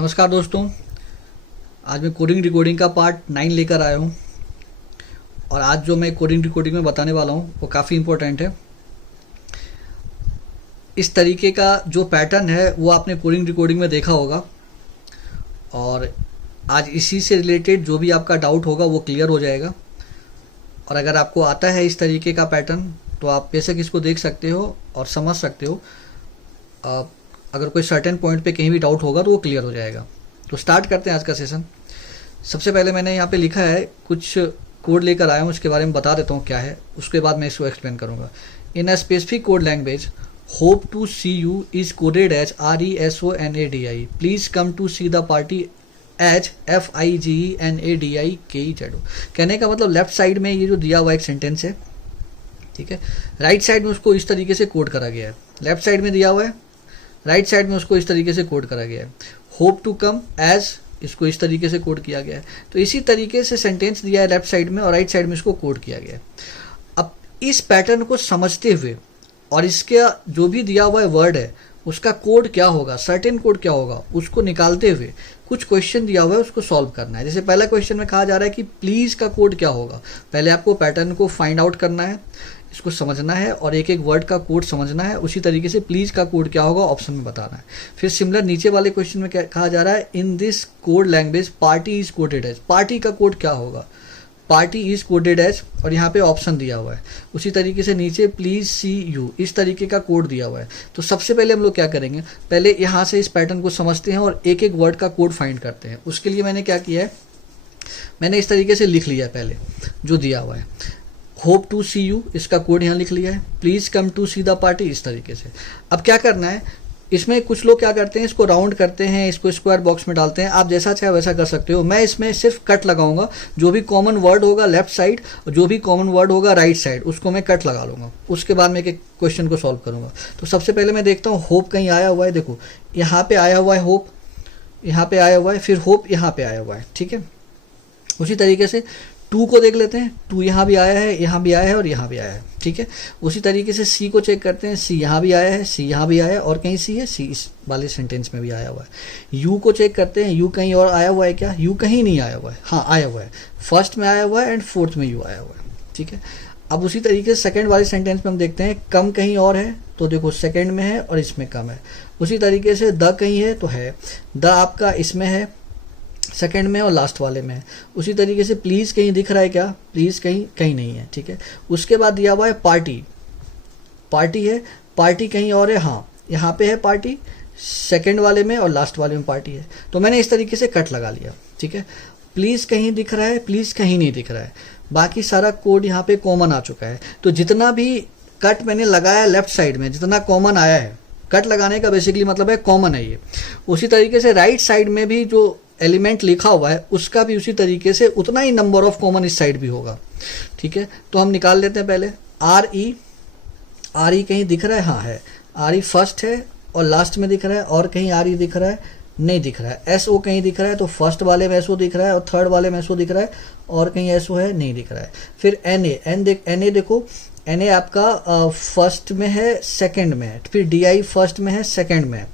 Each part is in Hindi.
नमस्कार दोस्तों, आज मैं कोडिंग डिकोडिंग का पार्ट 9 लेकर आया हूँ। और आज जो मैं कोडिंग डिकोडिंग में बताने वाला हूँ वो काफ़ी इम्पोर्टेंट है। इस तरीके का जो पैटर्न है वो आपने कोडिंग डिकोडिंग में देखा होगा, और आज इसी से रिलेटेड जो भी आपका डाउट होगा वो क्लियर हो जाएगा। और अगर आपको आता है इस तरीके का पैटर्न तो आप बेशक इसको देख सकते हो और समझ सकते हो। अगर कोई सर्टेन पॉइंट पे कहीं भी डाउट होगा तो वो क्लियर हो जाएगा। तो स्टार्ट करते हैं आज का सेशन। सबसे पहले मैंने यहाँ पे लिखा है, कुछ कोड लेकर आया हूँ, उसके बारे में बता देता हूँ क्या है, उसके बाद मैं इसको एक्सप्लेन करूँगा। In a specific code language hope to see you is coded as RESONADI। Please come to see the party as FIGENADIKEZO। कहने का मतलब लेफ्ट साइड में ये जो दिया हुआ एक सेंटेंस है, ठीक है, राइट साइड में उसको इस तरीके से कोड करा गया है। लेफ्ट साइड में दिया हुआ है, राइट साइड में उसको इस तरीके से कोड करा गया है। होप टू कम एज, इसको इस तरीके से कोड किया गया है। तो इसी तरीके से सेंटेंस दिया है लेफ्ट साइड में और राइट साइड में इसको कोड किया गया है। अब इस पैटर्न को समझते हुए और इसके जो भी दिया हुआ है वर्ड है उसका कोड क्या होगा, सर्टेन कोड क्या होगा, उसको निकालते हुए कुछ क्वेश्चन दिया हुआ है उसको सॉल्व करना है। जैसे पहला क्वेश्चन में कहा जा रहा है कि प्लीज का कोड क्या होगा। पहले आपको पैटर्न को फाइंड आउट करना है, इसको समझना है और एक एक वर्ड का कोड समझना है। उसी तरीके से प्लीज का कोड क्या होगा ऑप्शन में बताना है। फिर सिमिलर नीचे वाले क्वेश्चन में क्या कहा जा रहा है, in this code language party is coded as. Party का कोड क्या होगा, पार्टी इज कोडेड एज, और यहाँ पे ऑप्शन दिया हुआ है। उसी तरीके से नीचे प्लीज सी यू, इस तरीके का कोड दिया हुआ है। तो सबसे पहले हम लोग क्या करेंगे, पहले यहाँ से इस पैटर्न को समझते हैं और एक एक वर्ड का कोड फाइंड करते हैं। उसके लिए मैंने क्या किया है, मैंने इस तरीके से लिख लिया है पहले जो दिया हुआ है। होप टू सी यू, इसका कोड यहाँ लिख लिया है। Please come to see the party, इस तरीके से। अब क्या करना है, इसमें कुछ लोग क्या करते हैं, इसको राउंड करते हैं, इसको स्क्वायर बॉक्स में डालते हैं। आप जैसा चाहे वैसा कर सकते हो। मैं इसमें सिर्फ कट लगाऊंगा। जो भी कॉमन वर्ड होगा लेफ्ट साइड और जो भी कॉमन वर्ड होगा राइट साइड, उसको मैं कट लगा लूंगा। उसके बाद मैं एक क्वेश्चन को सॉल्व करूंगा। तो सबसे पहले मैं देखता हूँ होप कहीं आया हुआ है। देखो यहाँ पे आया हुआ है होप, यहाँ पे आया हुआ है, फिर होप यहाँ पे आया हुआ है, ठीक है। उसी तरीके से टू को देख लेते हैं। टू यहाँ भी आया है, यहाँ भी आया है और यहाँ भी आया है, ठीक है। उसी तरीके से सी को चेक करते हैं। सी यहाँ भी आया है, सी यहाँ भी आया है और कहीं सी है, सी इस वाले सेंटेंस में भी आया हुआ है। यू को चेक करते हैं। यू कहीं और आया हुआ है क्या, यू कहीं नहीं आया हुआ है, हाँ आया हुआ है। फर्स्ट में आया हुआ है एंड फोर्थ में यू आया हुआ है, ठीक है। अब उसी तरीके से सेकेंड वाले सेंटेंस में हम देखते हैं कम कहीं और है, तो देखो सेकेंड में है और इसमें कम है। उसी तरीके से द कहीं है तो है, द आपका इसमें है सेकंड में और लास्ट वाले में है। उसी तरीके से प्लीज कहीं दिख रहा है क्या, प्लीज कहीं कहीं नहीं है, ठीक है। उसके बाद दिया हुआ है पार्टी, पार्टी है, पार्टी कहीं और है, हाँ यहाँ पे है पार्टी सेकंड वाले में और लास्ट वाले में पार्टी है। तो मैंने इस तरीके से कट लगा लिया, ठीक है। प्लीज कहीं दिख रहा है, प्लीज कहीं नहीं दिख रहा है। बाकी सारा कोड यहाँ पे कॉमन आ चुका है। तो जितना भी कट मैंने लगाया लेफ्ट साइड में, जितना कॉमन आया है, कट लगाने का बेसिकली मतलब है कॉमन है ये। उसी तरीके से राइट साइड में भी जो एलिमेंट लिखा हुआ है उसका भी उसी तरीके से उतना ही नंबर ऑफ कॉमन इस साइड भी होगा, ठीक है। तो हम निकाल लेते हैं पहले। आर ई कहीं दिख रहा है, हाँ है। आर ई फर्स्ट है और लास्ट में दिख रहा है, और कहीं आर ई दिख रहा है, नहीं दिख रहा है। एस ओ कहीं दिख रहा है, तो फर्स्ट वाले में एस ओ दिख रहा है और थर्ड वाले में एस ओ दिख रहा है, और कहीं एस ओ है, नहीं दिख रहा है। फिर एन ए देखो, एन ए आपका फर्स्ट में है, सेकंड में है। फिर डी आई फर्स्ट में है, सेकंड में है।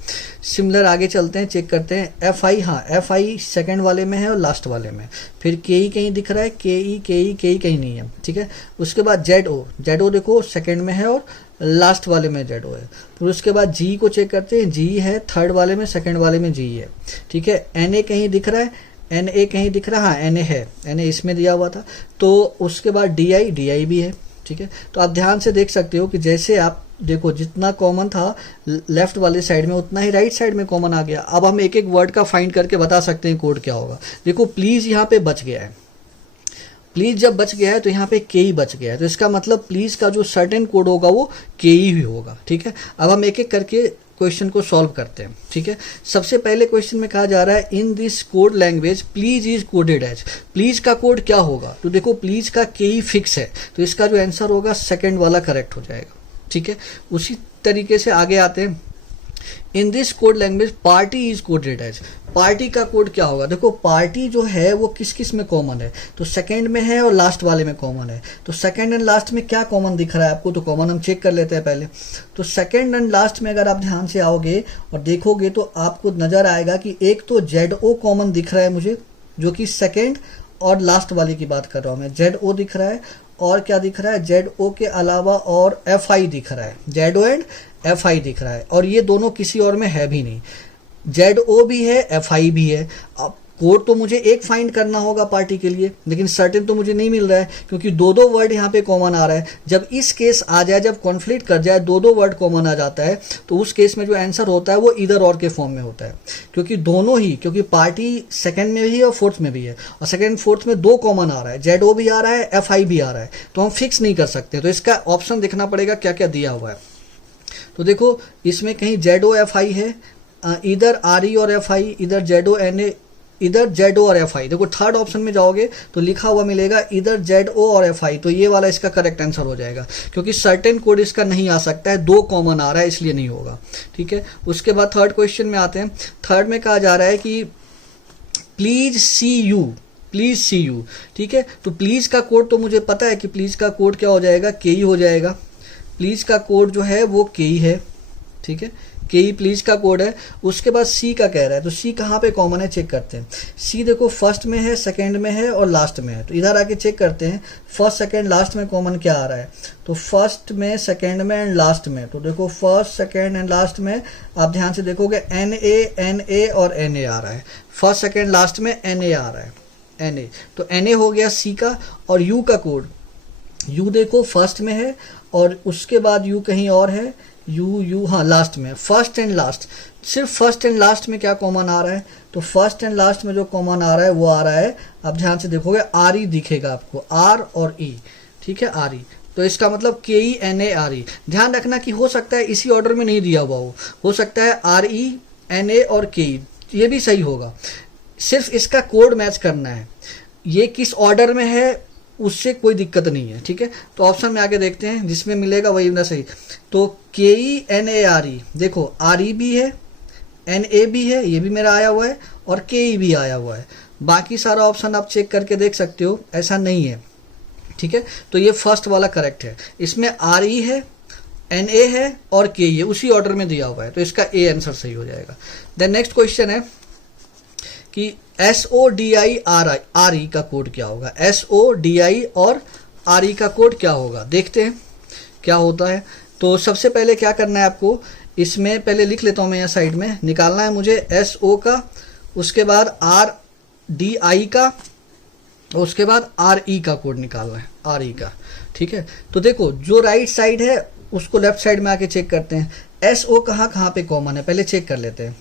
सिमिलर आगे चलते हैं, चेक करते हैं। एफ आई, हाँ एफ आई सेकंड वाले में है और लास्ट वाले में। फिर के ई कहीं दिख रहा है, के ई कहीं नहीं है, ठीक है। उसके बाद जेड ओ देखो सेकंड में है और लास्ट वाले में जेड ओ है। फिर उसके बाद जी को चेक करते हैं। जी है थर्ड वाले में, सेकंड वाले में जी है, ठीक है। एन ए कहीं दिख रहा है, एन ए कहीं दिख रहा है, हाँ एन ए है, एन ए इसमें दिया हुआ था। तो उसके बाद डी आई भी है, ठीक है। तो आप ध्यान से देख सकते हो कि जैसे आप देखो जितना कॉमन था लेफ्ट वाले साइड में उतना ही राइट साइड में कॉमन आ गया। अब हम एक एक वर्ड का फाइंड करके बता सकते हैं कोड क्या होगा। देखो प्लीज यहाँ पे बच गया है, प्लीज जब बच गया है तो यहाँ पे के ही बच गया है। तो इसका मतलब प्लीज का जो सर्टेन कोड होगा वो के ही होगा, ठीक है। अब हम एक एक करके क्वेश्चन को सॉल्व करते हैं, ठीक है। सबसे पहले क्वेश्चन में कहा जा रहा है in this code language please is coded as. Please का कोड क्या होगा, तो देखो प्लीज का के ही फिक्स है, तो इसका जो आंसर होगा सेकंड वाला करेक्ट हो जाएगा, ठीक है। उसी तरीके से आगे आते हैं। In this code language party is coded as, party का कोड क्या होगा, देखो पार्टी जो है वो किस किस में कॉमन है, तो सेकंड में है और लास्ट वाले में कॉमन है। तो सेकंड एंड लास्ट में क्या कॉमन दिख रहा है आपको, तो कॉमन हम चेक कर लेते हैं पहले। तो सेकंड एंड लास्ट में अगर आप ध्यान से आओगे और देखोगे तो आपको नजर आएगा कि एक तो ZO कॉमन दिख रहा है मुझे, जो कि सेकंड और लास्ट वाले की बात कर रहा हूं मैं, ZO दिख रहा है। और क्या दिख रहा है, ZO के अलावा और FI दिख रहा है, ZO एंड FI दिख रहा है, और ये दोनों किसी और में है भी नहीं। ZO भी है, FI भी है। अब कोड तो मुझे एक फाइंड करना होगा पार्टी के लिए, लेकिन सर्टेन तो मुझे नहीं मिल रहा है क्योंकि दो दो वर्ड यहाँ पे कॉमन आ रहा है। जब इस केस आ जाए, जब कॉन्फ्लिक्ट कर जाए, दो दो वर्ड कॉमन आ जाता है, तो उस केस में जो आंसर होता है वो इधर और के फॉर्म में होता है, क्योंकि दोनों ही, क्योंकि पार्टी सेकंड में भी है और फोर्थ में भी है, और सेकंड फोर्थ में दो कॉमन आ रहा है, ZO भी आ रहा है, FI भी आ रहा है, तो हम फिक्स नहीं कर सकते। तो इसका ऑप्शन देखना पड़ेगा क्या क्या दिया हुआ है। तो देखो इसमें कहीं ZO FI है, इधर RE और FI, इधर ZO NA, इधर ZO और FI। देखो थर्ड ऑप्शन में जाओगे तो लिखा हुआ मिलेगा इधर ZO और FI, तो ये वाला इसका करेक्ट आंसर हो जाएगा, क्योंकि सर्टेन कोड इसका नहीं आ सकता है, दो कॉमन आ रहा है इसलिए नहीं होगा। ठीक है, उसके बाद थर्ड क्वेश्चन में आते हैं। थर्ड में कहा जा रहा है कि please see you, please see you. ठीक है, तो प्लीज का कोड तो मुझे पता है कि प्लीज का कोड क्या हो जाएगा, KE हो जाएगा। प्लीज का कोड जो है वो KE है। ठीक है, KE प्लीज का कोड है। उसके बाद C का कह रहा है, तो C कहाँ पे कॉमन है चेक करते हैं। C देखो फर्स्ट में है, सेकंड में है और लास्ट में है, तो इधर आके चेक करते हैं फर्स्ट सेकंड लास्ट में कॉमन क्या आ रहा है। तो फर्स्ट में, सेकंड में एंड लास्ट में, तो देखो फर्स्ट सेकंड एंड लास्ट में आप ध्यान से देखोगे NA और NA आ रहा है। फर्स्ट सेकंड लास्ट में NA आ रहा है, NA, तो NA हो गया C का। और U का कोड, U देखो फर्स्ट में है और उसके बाद U कहीं और है, U हाँ लास्ट में, फर्स्ट एंड लास्ट। सिर्फ फर्स्ट एंड लास्ट में क्या कॉमन आ रहा है, तो फर्स्ट एंड लास्ट में जो कॉमन आ रहा है वो आ रहा है, आप ध्यान से देखोगे RE दिखेगा आपको, R और E। ठीक है, RE, तो इसका मतलब KE NA RE। ध्यान रखना कि हो सकता है इसी ऑर्डर में नहीं दिया हुआ हो सकता है RE NA और KE, ये भी सही होगा। सिर्फ इसका कोड मैच करना है, ये किस ऑर्डर में है उससे कोई दिक्कत नहीं है। ठीक है, तो ऑप्शन में आगे देखते हैं, जिसमें मिलेगा वही ना सही। तो KE NA RE, देखो RE भी है, NA भी है, ये भी मेरा आया हुआ है, और KE भी आया हुआ है। बाकी सारा ऑप्शन आप चेक करके देख सकते हो, ऐसा नहीं है। ठीक है, तो ये फर्स्ट वाला करेक्ट है। इसमें RE है, NA है और KE है, उसी ऑर्डर में दिया हुआ है, तो इसका A आंसर सही हो जाएगा। देन नेक्स्ट क्वेश्चन है कि SODI RE का कोड क्या होगा। SODI और RE का कोड क्या होगा, देखते हैं क्या होता है। तो सबसे पहले क्या करना है आपको, इसमें पहले लिख लेता हूं मैं यहाँ साइड में, निकालना है मुझे SO का, उसके बाद RDI का, और उसके बाद RE का कोड निकालना है, RE का। ठीक है, तो देखो जो राइट साइड है उसको लेफ्ट साइड में आके चेक करते हैं। SO कहाँ पे कॉमन है पहले चेक कर लेते हैं।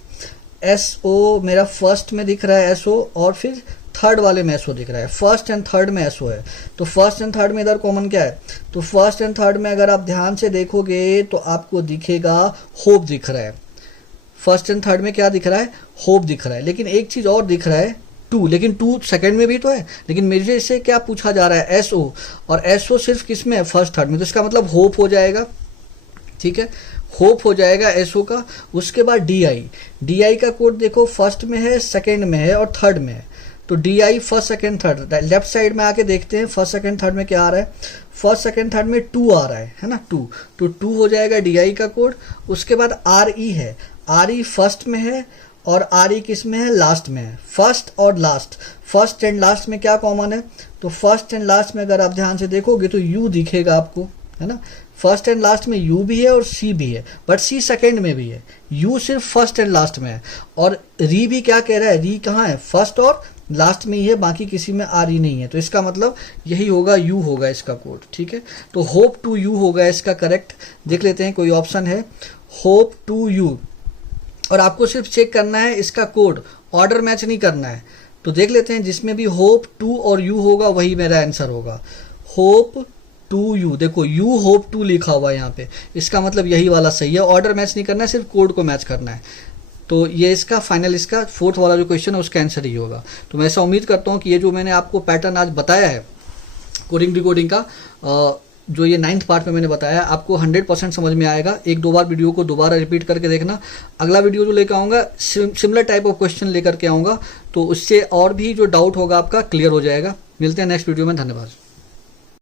SO मेरा फर्स्ट में दिख रहा है SO, और फिर थर्ड वाले में SO दिख रहा है, फर्स्ट एंड थर्ड में SO है। तो फर्स्ट एंड थर्ड में इधर कॉमन क्या है, तो फर्स्ट एंड थर्ड में अगर आप ध्यान से देखोगे तो आपको दिखेगा होप दिख रहा है। फर्स्ट एंड थर्ड में क्या दिख रहा है, होप दिख रहा है। लेकिन एक चीज और दिख रहा है, 2, लेकिन 2 सेकंड में भी तो है, लेकिन मेरे से क्या पूछा जा रहा है, SO, और SO सिर्फ किस में है, फर्स्ट थर्ड में, तो इसका मतलब होप हो जाएगा। ठीक है, होप हो जाएगा SO का। उसके बाद DI का कोड देखो फर्स्ट में है, सेकंड में है और थर्ड में है, तो DI first second third. Left side में आके देखते हैं फर्स्ट सेकंड थर्ड में क्या आ रहा है, फर्स्ट सेकंड थर्ड में 2 आ रहा है ना, 2, तो 2 हो जाएगा DI का कोड। उसके बाद RE है, RE फर्स्ट में है और RE किस में है, लास्ट में है। फर्स्ट और लास्ट, फर्स्ट एंड लास्ट में क्या कॉमन है, तो फर्स्ट एंड लास्ट में अगर आप ध्यान से देखोगे तो U दिखेगा आपको, है ना। फर्स्ट एंड लास्ट में U भी है और C भी है, बट C सेकंड में भी है, U सिर्फ फर्स्ट एंड लास्ट में है। और री भी क्या कह रहा है, री कहाँ है, फर्स्ट और लास्ट में ही है, बाकी किसी में RE नहीं है, तो इसका मतलब यही होगा, U होगा इसका कोड। ठीक है, तो होप टू U होगा इसका करेक्ट। देख लेते हैं कोई ऑप्शन है, होप टू U, और आपको सिर्फ चेक करना है इसका कोड, ऑर्डर मैच नहीं करना है। तो देख लेते हैं, जिसमें भी होप टू और U होगा वही मेरा आंसर होगा, होप टू U। देखो U होप टू लिखा हुआ है यहाँ पे, इसका मतलब यही वाला सही है। ऑर्डर मैच नहीं करना है, सिर्फ कोड को मैच करना है। तो ये इसका फाइनल, इसका फोर्थ वाला जो क्वेश्चन है उसका आंसर ही होगा। तो मैं ऐसा उम्मीद करता हूँ कि ये जो मैंने आपको पैटर्न आज बताया है कोडिंग डिकोडिंग का, जो ये 9th पार्ट में मैंने बताया आपको 100% समझ में आएगा। एक दो बार वीडियो को दोबारा रिपीट करके देखना। अगला वीडियो जो लेकर आऊँगा सिमिलर टाइप ऑफ क्वेश्चन लेकर के आऊँगा, तो उससे और भी जो डाउट होगा आपका क्लियर हो जाएगा। मिलते हैं नेक्स्ट वीडियो में, धन्यवाद।